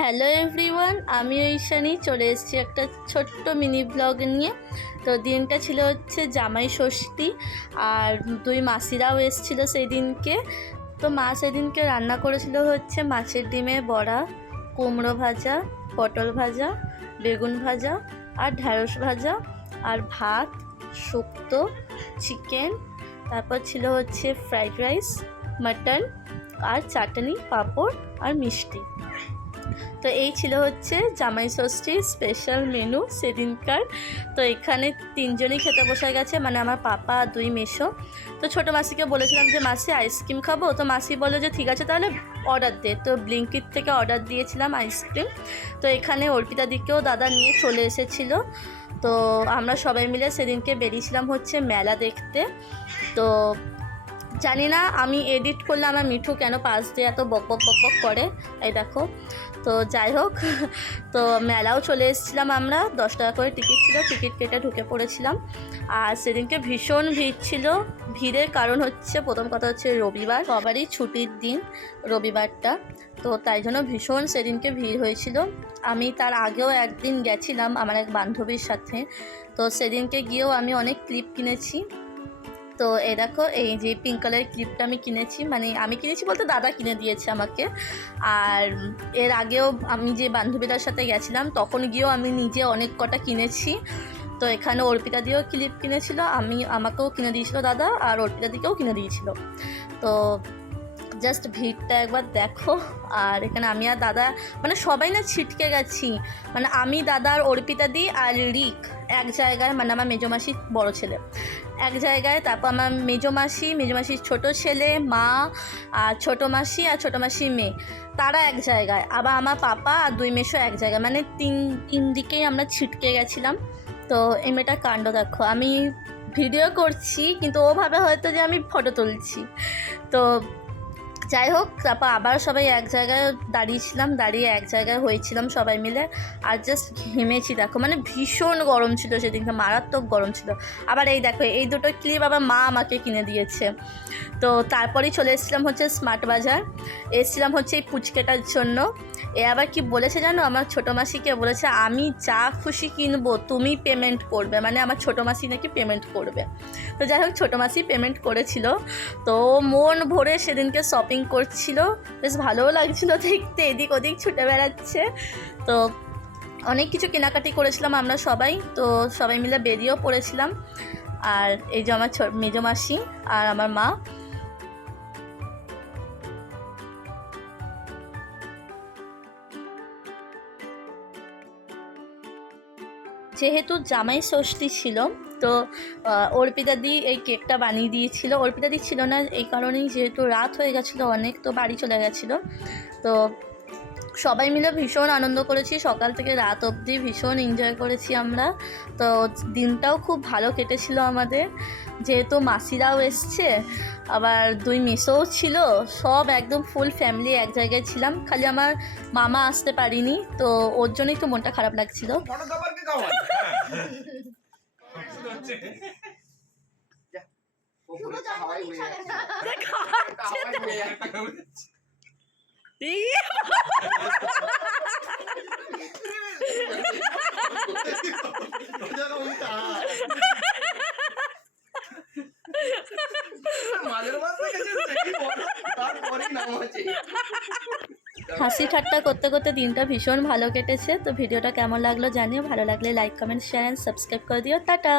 Hello everyone আমি ঐশানি চলে এসেছি একটা ছোট্ট মিনি ব্লগ নিয়ে। তো দিনটা ছিল হচ্ছে জামাই ষষ্ঠী, আর দুই মাসিরাও এসেছিল সেই দিনকে তো মা সেদিনকে রান্না করেছিল হচ্ছে মাছের ডিমে বড়া, কুমড়ো ভাজা, পটল ভাজা, বেগুন ভাজা, আর ঢ্যাঁড়স ভাজা, আর ভাত, শুক্তো চিকেন তারপর ছিল হচ্ছে ফ্রাইড রাইস মাটন আর চাটনি, পাঁপড়, আর মিষ্টি। তো এই ছিল হচ্ছে জামাই ষষ্ঠীর স্পেশাল মেনু সেদিনকার। তো এখানে তিনজনই খেতে বসে গেছে মানে আমার পাপা দুই মেশো তো ছোটো মাসিকে বলেছিলাম যে, মাসি আইসক্রিম খাব? তো মাসি বলে যে, ঠিক আছে, তাহলে অর্ডার দে। তো ব্লিঙ্কিট থেকে অর্ডার দিয়েছিলাম আইসক্রিম তো এখানে অর্পিতা দিকেও দাদা নিয়ে চলে এসেছিল। তো আমরা সবাই মিলে সেদিনকে বেরিয়েছিলাম হচ্ছে মেলা দেখতে। তো জানি না, আমি এডিট করলে আমার মিঠু কেন পাশ দিয়ে এত বক বক বক বক করে? এই দেখো। তো যাই হোক, তো মেলাও চলে এসেছিলাম আমরা, দশ টাকা করে টিকিট ছিল টিকিট কেটে ঢুকে পড়েছিলাম। আর সেদিনকে ভীষণ ভিড় ছিল। ভিড়ের কারণ হচ্ছে, প্রথম কথা হচ্ছে রবিবার, সবারই ছুটির দিন রবিবারটা। তো তাই জন্য ভীষণ সেদিনকে ভিড় হয়েছিল। আমি তার আগেও একদিন গেছিলাম আমার এক বান্ধবীর সাথে। তো সেদিনকে গিয়েও আমি অনেক ক্লিপ কিনেছি। তো এই দেখো, এই যে পিঙ্ক কালারের ক্লিপটা আমি কিনেছি মানে আমি কিনেছি বলতে দাদা কিনে দিয়েছে আমাকে। আর এর আগেও আমি যে বান্ধবীদের সাথে গেছিলাম, তখন গিয়েও আমি নিজে অনেক কটা কিনেছি। তো এখানে অর্পিতা দিয়েও ক্লিপ কিনেছিল, আমি, আমাকেও কিনে দিয়েছিল দাদা, আর অর্পিতা দিকেও কিনে দিয়েছিল। তো জাস্ট ভিড়টা একবার দেখো। আর এখানে আমি আর দাদা মানে সবাই না ছিটকে গেছি। মানে আমি, দাদা, আর অর্পিতা দি, আর রিক, এক জায়গায় মানে আমার মেজমাসির বড় ছেলে। এক জায়গায়, তারপর আমার মেজো মাসি, মেজো মাসির ছোটো ছেলে, মা, আর ছোটো মাসি আর ছোটো মাসির মেয়ে। তারা এক জায়গায়, আবার আমার পাপা আর দুই মেশো এক জায়গায়। মানে তিন তিন দিকেই আমরা ছিটকে গেছিলাম। তো এই মেয়েটার কাণ্ড দেখো, আমি ভিডিও করছি, কিন্তু ওভাবে হয়তো যে আমি ফটো তুলছি। তো যাই হোক, তারপর আবার সবাই এক জায়গায় দাঁড়িয়েছিলাম, দাঁড়িয়ে এক জায়গায় হয়েছিলাম সবাই মিলে। আর জাস্ট ঘেমেছি, দেখো মানে ভীষণ গরম ছিল সেদিনকে, মারাত্মক গরম ছিল। আবার এই দেখো, এই দুটো ক্লিপ আবার মা আমাকে কিনে দিয়েছে। তো তারপরেই চলে এসেছিলাম হচ্ছে স্মার্ট বাজার। এসেছিলাম হচ্ছে এই পুচকেটার জন্য। এ আবার কি বলেছে জানো? আমার ছোটো মাসিকে বলেছে, আমি যা খুশি কিনবো, তুমি পেমেন্ট করবে। মানে আমার ছোটো মাসি নাকি পেমেন্ট করবে। তো যাই হোক, ছোটো মাসি পেমেন্ট করেছিল। তো মন ভরে সেদিনকে শপিং করছিল। বেশ ভালোও লাগছিল দেখতে, এদিক ওদিক ছুটে বেড়াচ্ছে। তো অনেক কিছু কেনাকাটি করেছিলাম আমরা সবাই। তো সবাই মিলে বেরিয়েও পড়েছিলাম। আর এই যে আমার মেজো মাসি আর আমার মা। যেহেতু জামাই ষষ্ঠী ছিল, তো অর্পিতাদি এই কেকটা বানিয়ে দিয়েছিল। অর্পিতাদি ছিল না, এই কারণেই যেহেতু রাত হয়ে গেছিল অনেক, তো বাড়ি চলে গেছিল। তো সবাই মিলে ভীষণ আনন্দ করেছি। সকাল থেকে রাত অবধি ভীষণ এনজয় করেছি আমরা। তো দিনটাও খুব ভালো কেটেছিল আমাদের। যেহেতু মাসিরাও এসছে আবার দুই মেসোও ছিল সব একদম ফুল ফ্যামিলি এক জায়গায় ছিলাম। খালি আমার মামা আসতে পারিনি তো ওর জন্যই তো মনটা খারাপ লাগছিল। বড় হাসি ঠাট্টা করতে করতে দিনটা ভীষণ ভালো কেটেছে, তো ভিডিওটা কেমন লাগল জানিও, ভালো লাগলে like comment share and subscribe করে দিও, টাটা।